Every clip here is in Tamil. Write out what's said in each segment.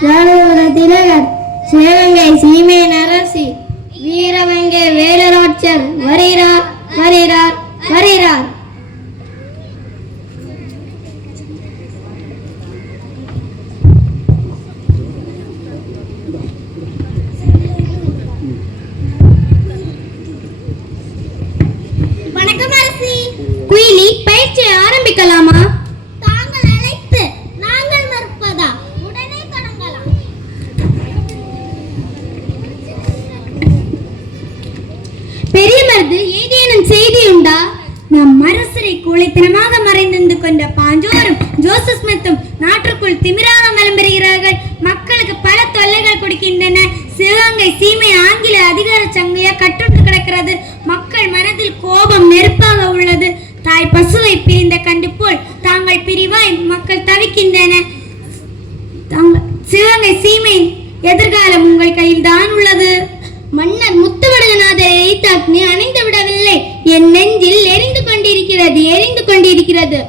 திலகர், சிவகங்கை சீமையின் அரசி வீரவங்கை வேலராட்சர் வருகிறார் வருகிறார் வருகிறார். வணக்கம் அரசி. குயிலி, பயிற்சியை ஆரம்பிக்கலாமா? தாங்கள் அழைத்து நாங்கள் மறுப்பதா? உடனே தொடங்கலாம். பெரிய மருது, ஏதேனும் செய்தி உண்டா? நம் அரசரை கோழைத்தனமாக மறைந்து கொண்ட பாஞ்சோரும் ஜோசப் ஸ்மித்தும் நாட்டுக்குள் திமிராக விளம்புகிறார்கள். மக்களுக்கு பல தொல்லைகள் கொடுக்கின்றன. சிவகங்கை சீமை ஆங்கில அதிகார சங்கையா கட்டுண்டு கிடக்கிறது. மக்கள் மனதில் கோபம் நெருப்பாக உள்ளது. தாய் பசுவை பிரிந்த கண்டு போல் தாங்கள் பிரிவாய் மக்கள் தவிக்கின்றன. சிவகங்கை சீமை எதிர்காலம் உங்கள் கையில் தான் உள்ளது. மன்னர் முத்துவடுகநாதரை எரித்த அக்னி அணைந்து விடவில்லை. என் நெஞ்சில் எரிந்து கொண்டிருக்கிறது.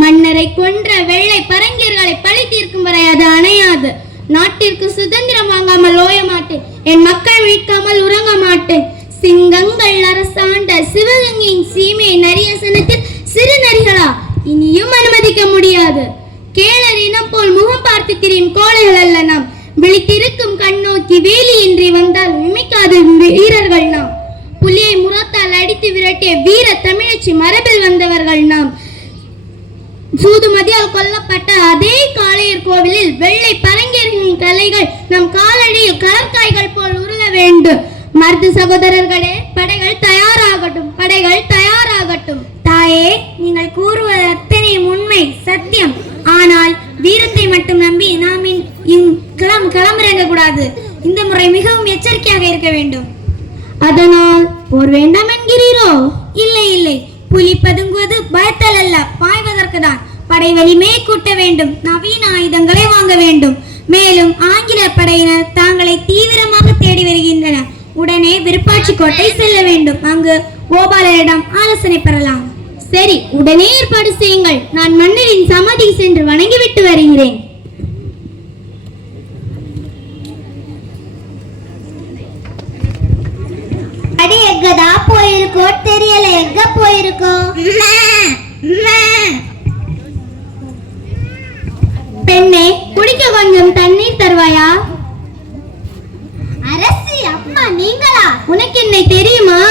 மன்னரை கொன்ற வெள்ளை பரங்கியர்களை பழி தீர்க்கும் வரை அது அணையாது. நாட்டிற்கு சுதந்திரம் வாங்காமல் ஓய மாட்டேன். என் மக்கள் மீட்காமல் உறங்க மாட்டேன். சிங்கங்கள் அரசாண்ட சிவகங்கையின் சீமை நரியசனத்தில் சிறு நரிகளா இனியும் அனுமதிக்க முடியாது. கேளர் இனம் போல் முகம் பார்த்து திரியும் கோழைகள் அல்ல நாம். விழித்திருக்கும் கண்ணோக்கி வேலியின்றி வந்தால் உமைக்காத வீரர்கள் நாம். புலியை முரத்தால் அடித்து விரட்டிய வீர தமிழச்சி மரபில் வந்தவர்கள் நாம். சூதுமதியால் கொல்லப்பட்ட அதே காளையர் கோவிலில் வெள்ளை பரங்கியர்களின் கலைகள் நம் காலடியில் கலர்காய்கள் போல் உருள வேண்டும். மருது சகோதரர்களே, படைகள் தயாராகட்டும், படைகள் தயாராகட்டும். தாயே, நீங்கள் கூறுவது அத்தனையும் உண்மை, சத்தியம். ஆனால் வீரத்தை மட்டும் நம்பி நாம் கிளம்பிறங்க கூடாது. இந்த முறை மிகவும் எச்சரிக்கையாக இருக்க வேண்டும். அதனால் போர் வேண்டாம் என்கிறீரோ? இல்லை இல்லை, புலி பதுங்குவது பயத்தால் அல்ல, பாய்வதற்கு தான். படை வலிமையை கூட்ட வேண்டும். நவீன ஆயுதங்களை வாங்க வேண்டும். மேலும் ஆங்கில படையினர் தாங்களை தீவிரமாக தேடி வருகின்றனர். உடனே விருப்பாட்சி கோட்டை செல்ல வேண்டும். அங்கு கோபாலரிடம் ஆலோசனை பெறலாம். சரி, உடனே ஏற்பாடு செய்யுங்கள். நான் மன்னரின் சமாதி சென்று வணங்கிவிட்டு வருகிறேன். அடி எங்கதா போயிருக்கோ தெரியல. எங்க போயிருக்கோ? பெண்ணே, குடிக்க கொஞ்சம் தண்ணீர் தருவாயா? அரசி, அம்மா நீங்களா? உனக்கு என்னை தெரியுமா?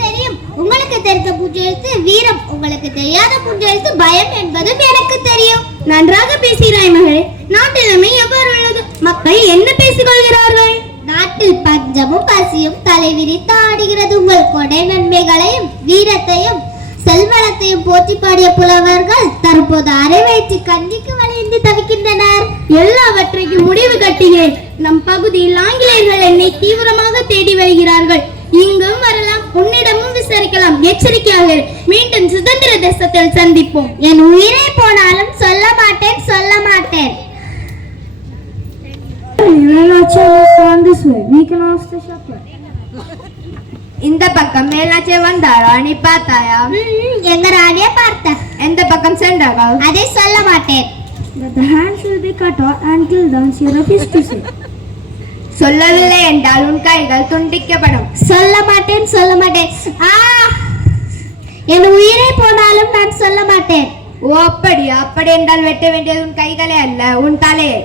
தெரியும். உங்களுக்கு தெரிந்த புஞ்செழுத்து வீரம், உங்களுக்கு தெரியாத புஞ்செழுத்து பயம் என்பதும் எனக்கு தெரியும். நன்றாக பேசுகிறாய் மகளே. நாட்டிலமை எவ்வாறு உள்ளது? மக்கள் என்ன பேசிக்கொள்கிறார்கள்? நாட்டில் பஞ்சமும் பசியும் தலைவிரித்து ஆடுகிறது. உங்கள் கொடை நன்மைகளையும் வீரத்தையும் செல்வளத்தையும் போற்றி பாடிய புலவர்கள் தற்போது அரை வயிற்று கஞ்சிக்கு வளைந்து தவிக்கின்றனர். எல்லாவற்றையும் முடிவு கட்டுகிறேன். நம் பகுதியில் ஆங்கிலேயர்கள் என்னை தீவிரமாக தேடி வருகிறார்கள். இங்கும் வரலாம், உன்னிடமும் விசாரிக்கலாம். எச்சரிக்கையாக. மீண்டும் சுதந்திர தேசத்தில் சந்திப்போம். என் உயிரை போனாலும் சொல்ல மாட்டேன், சொல்ல மாட்டேன். இந்த பக்கம் மேலாச்சே வந்தாரா? நீ பார்த்தாயா? எங்க ராணியை பார்த்தேன். எந்த பக்கம் சென்றார்கள்? அதை சொல்ல மாட்டேன். The hands will be cut off until the she refused to say. சொல்லவில்லை என்றால் உன் கைகள் துண்டிக்கப்படும். சொல்ல மாட்டேன், சொல்ல மாட்டேன். என் உயிரை போனாலும் நான் சொல்ல மாட்டேன். ஓ, அப்படியா? அப்படி என்றால் வெட்ட வேண்டியது உன் கைகளே அல்ல, உன் தலையை.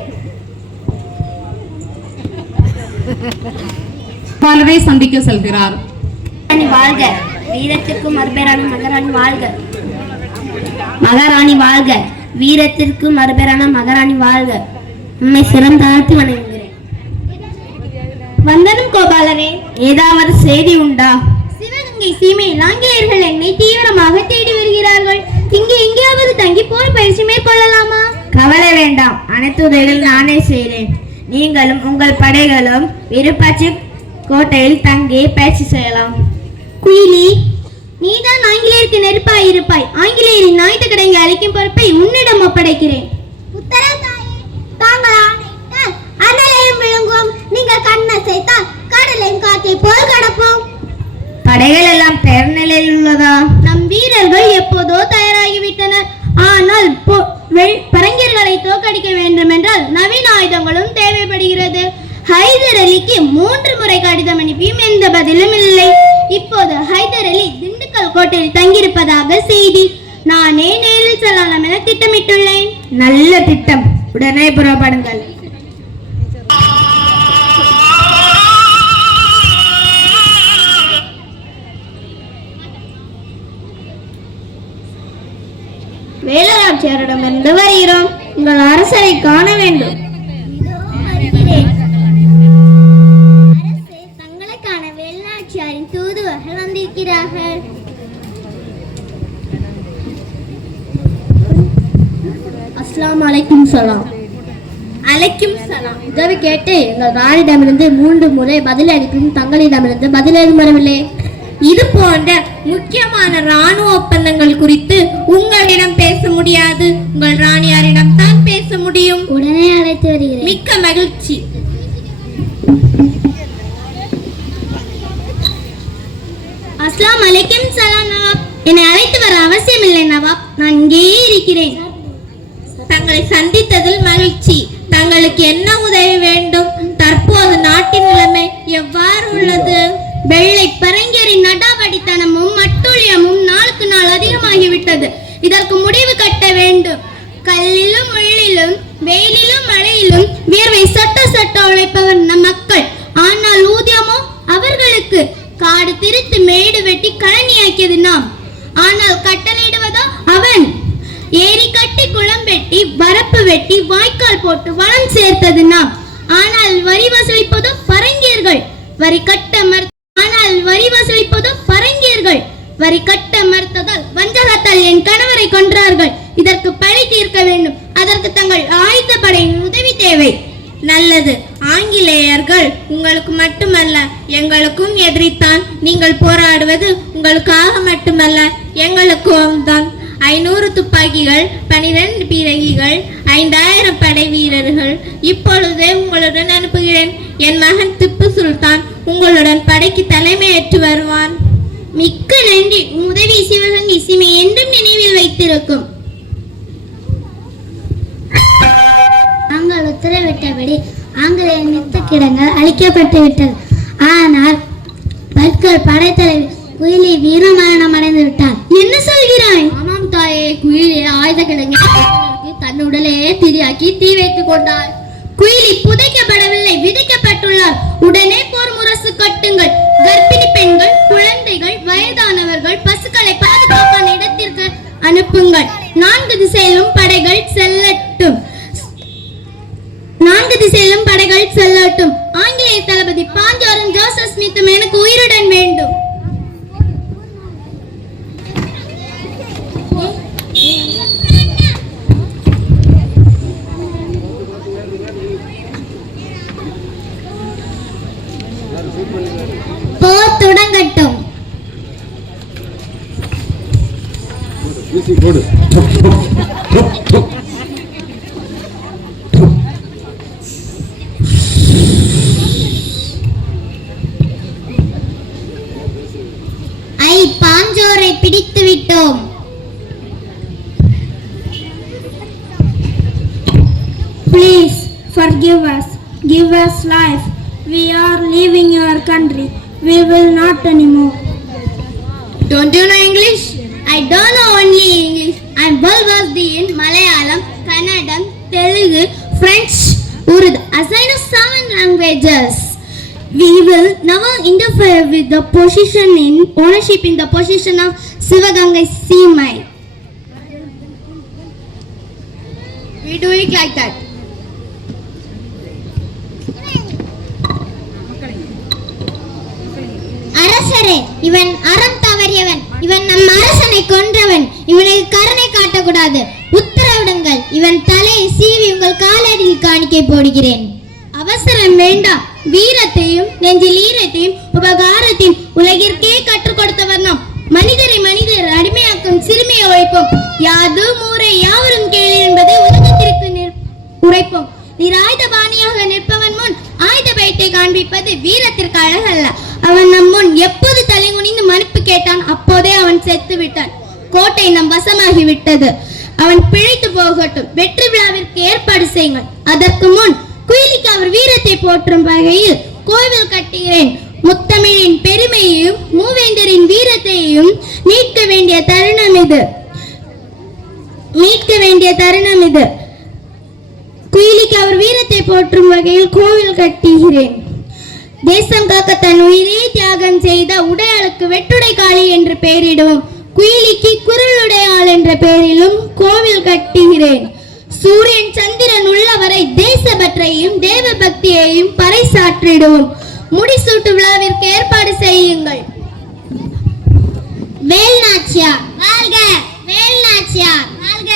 பாலரை சந்திக்க செல்கிறார். வாழ்க, வீரத்திற்கும் மறுபேரான மகாராணி வாழ்க. மகாராணி வாழ்க, வீரத்திற்கு மறுபேரான மகாராணி வாழ்க. உண்மை சிரம் தாழ்த்தி வணங்குகிறேன். வந்தனம் கோபாலரே, ஏதாவது செய்தி உண்டா? சிவகங்கை சீமையில் ஆங்கிலேயர்கள் என்னை தீவிரமாக தேடி வருகிறார்கள். இங்கே எங்கேயாவது தங்கி போர் பயிற்சி மேற்கொள்ளலாமா? கவலை வேண்டாம், அனைத்து உதவிகள் நானே செய்கிறேன். நீங்களும் உங்கள் படைகளும் விருப்பாட்சி கோட்டையில் தங்கி பயிற்சி செய்யலாம். குயிலி, நீதான் ஆங்கிலேயருக்கு நெருப்பாய் இருப்பாய். ஆங்கிலேயரின் ஆயுத கடையை அழைக்கும் பொறுப்பை உன்னிடம் ஒப்படைக்கிறேன். தாங்கள் ஆணையிட்டால் அனலையும் விழுங்குவோம். நீங்கள் கண்ணசைத்தால் கடலையும் காற்றை போல் கடப்போம். படைகள் எல்லாம் தயார் நிலையில் உள்ளதா? நம் வீரர்கள் எப்போதோ தயாராகிவிட்டனர். ஆனால் பரங்கியர்களை தோற்கடிக்க வேண்டும் என்றால் நவீன ஆயுதங்களும் தேவைப்படுகிறது. ஹைதர் அலிக்கு 3 முறை கடிதம் அனுப்பியும் எந்த பதிலும் இல்லை. இப்போது ஹைதர் அலி திண்டுக்கல் கோட்டையில் தங்கியிருப்பதாக செய்தி. நானே நேரில் செல்லலாம் என திட்டமிட்டுள்ளேன். நல்ல திட்டம், உடனே புறப்படுங்கள். வேலராட்சியரிடமிருந்து வருகிறோம். உங்கள் அரசரை காண வேண்டும். அரசே, தங்களுக்கான வேலுநாச்சியாரின் தூதுவர்கள் வந்திருக்கிறார்கள். அஸ்ஸலாமு அலைக்கும் சலாம். அலைக்கும் சலாம். உதவி கேட்டு எங்கள் ராணிடமிருந்து 3 முறை பதில் அளிக்கும் தங்களிடமிருந்து பதில் எதுவும் வரவில்லை. இது போன்ற முக்கியமான ராணுவ ஒப்பந்தங்கள் குறித்து உங்களிடம் பேச முடியாது. உங்கள் ராணியாரிடம் தான் பேச முடியும். உடனே அழைத்து வருகிறேன். மிக்க மகிழ்ச்சி. அஸ்ஸலாமு அலைக்கும் சலாம் நவாப். என்னை அழைத்து வர அவசியம் இல்லை நவாப், நான் இங்கேயே இருக்கிறேன். தங்களை சந்தித்ததில் மகிழ்ச்சி. தங்களுக்கு என்ன உதவி வேண்டும்? தற்போது நாட்டின் நிலைமை எவ்வாறு உள்ளது? வெள்ளை பரங்கியரின் நடாவடித்தனமும் அட்டூழியமும் நாளுக்கு நாள் அதிகமாகிவிட்டது. இதற்கு முடிவு கட்ட வேண்டும். கல்லிலும் முள்ளிலும் வெயிலிலும் மழையிலும் வியர்வை சட்ட உழைப்பவர் நம் மக்கள். ஆனால் ஊதியமோ அவர்களுக்கு. காடு திரித்து மேடு வெட்டி கழனியாக்கியது நாம். ஆனால் கட்டளையிடுவதோ அவன். ஏரி கட்டி குளம் வெட்டி வரப்பு வெட்டி வாய்க்கால் போட்டு வளம் சேர்த்தது நாம். ஆனால் வரி வசூலிப்பதோ பரங்கியர்கள். வரி கட்ட மறுத்ததால் வஞ்சகத்தால் என் கணவரை கொன்றார்கள். இதற்கு பழி தீர்க்க வேண்டும். அதற்கு தங்கள் ஆயுத படையின் உதவி தேவை. நல்லது. ஆங்கிலேயர்கள் உங்களுக்கு மட்டுமல்ல எங்களுக்கும் எதிரித்தான். நீங்கள் போராடுவது உங்களுக்காக மட்டுமல்ல எங்களுக்கும் தான். 500 துப்பாக்கிகள், 12 பீரங்கிகள், 5000 படை வீரர்கள் இப்பொழுதே உங்களுடன் அனுப்புகிறேன். என் மகன் திப்பு சுல்தான் உங்களுடன் படைக்கு தலைமையேற்று வருவான். மிக்க நன்றி. உதவி சிவகங்கை சீமை என்றும் நினைவில் வைத்திருக்கும். நாங்கள் உத்தரவிட்டபடி ஆங்கிலேய நிறுத்த கிடங்கள் அழிக்கப்பட்டு விட்டது. ஆனால் பற்கள் படைத்தலைவர் குயிலி வீரமரணம் அடைந்து விட்டார். என்ன சொல்கிறாய்? ஆமாம் தாயே, குயிலி ஆயுத கிடங்கு தன் உடலையே திரியாக்கி தீ வைத்துக் கொண்டார். குயிலி புதைக்கப்படவில்லை, விதைக்கப்பட்டுள்ளார். உடனே போர் முரசு கட்டுங்கள். கர்ப்பிணி பெண்கள், குழந்தைகள், வயதானவர்கள், பசுக்களை பாதுகாப்பான இடத்திற்கு அனுப்புங்கள். 4 திசையிலும் படைகள் செல்லட்டும். ஆங்கிலேய தளபதி பாஞ்சாலும் ஜோசப் ஸ்மித்தும் எனக்கு உயிருடன் வேண்டும். போர் தொடங்கட்டும். பாஞ்சோரை பிடித்து விட்டோம். Please forgive us. Give us life. We are leaving your country. We will not anymore. Don't you know English? I don't know only English. I am well versed in Malayalam, Kannadam, Telugu, French, Urdu. As I know 7 languages. We will never interfere with the ownership in the position of Sivagangai Seamai. We do it like that. அரசரே, இவன் அறம் தவறியவன். இவன் நம் அரசனை கொன்றவன். இவனுக்கு கருணை காட்டக்கூடாது. உத்தரவிடுங்கள். இவன் தலையை சீவி உங்கள் காலடியில் காணிக்கை போடுகிறேன். அவசரம் வேண்டாம். வீரத்தையும் நெஞ்சில் ஈரத்தையும் உபகாரத்தையும் உலகிற்கே கற்றுக் கொடுத்தவர் நாம். மனிதர் அடிமையாக்கும் சிறுமியை ஒழிப்போம். யாது மூரை யாவரும் கேளு என்பதை உலகத்திற்கு உரைப்போம். நிராயுத பாணியாக நிற்பவன் முன் ஆயுத பயத்தை காண்பிப்பது வீரத்திற்கு அழகல்ல. அவன் நம் முன் எப்போது தலை குனிந்து மன்னிப்பு கேட்டான் அப்போதே அவன் செத்து விட்டான். கோட்டை நம் வசமாகி விட்டது. அவன் பிழைத்து போகட்டும். வெற்றி விழாவிற்கு ஏற்பாடு செய்யுங்கள். அதற்கு முன் குயிலிக்கு அவர் வீரத்தை போற்றும் வகையில் கோவில் கட்டுகிறேன். முத்தமிழின் பெருமையையும் மூவேந்தரின் வீரத்தையும் மீட்க வேண்டிய தருணம் இது. குயிலிக்கு அவர் வீரத்தை போற்றும் வகையில் கோவில் கட்டுகிறேன். தேசம் காக்க தன் உயிரை தியாகம் செய்த உடையாளுக்கு வெட்டுடை காளி என்று பெயரிடுவோம். குயிலிக்கு குரலுடையாள் என்ற பெயரிலும் கோவில் கட்டுகிறேன். சூரியன் சந்திரன் உள்ளவரை தேசபற்றையும் தேவ பக்தியையும் பறைசாற்றிடுவோம். முடிசூட்டு விழாவிற்கு ஏற்பாடு செய்யுங்கள். வேல் நாச்சியார் வாழ்க! வேல் நாச்சியார் வாழ்க!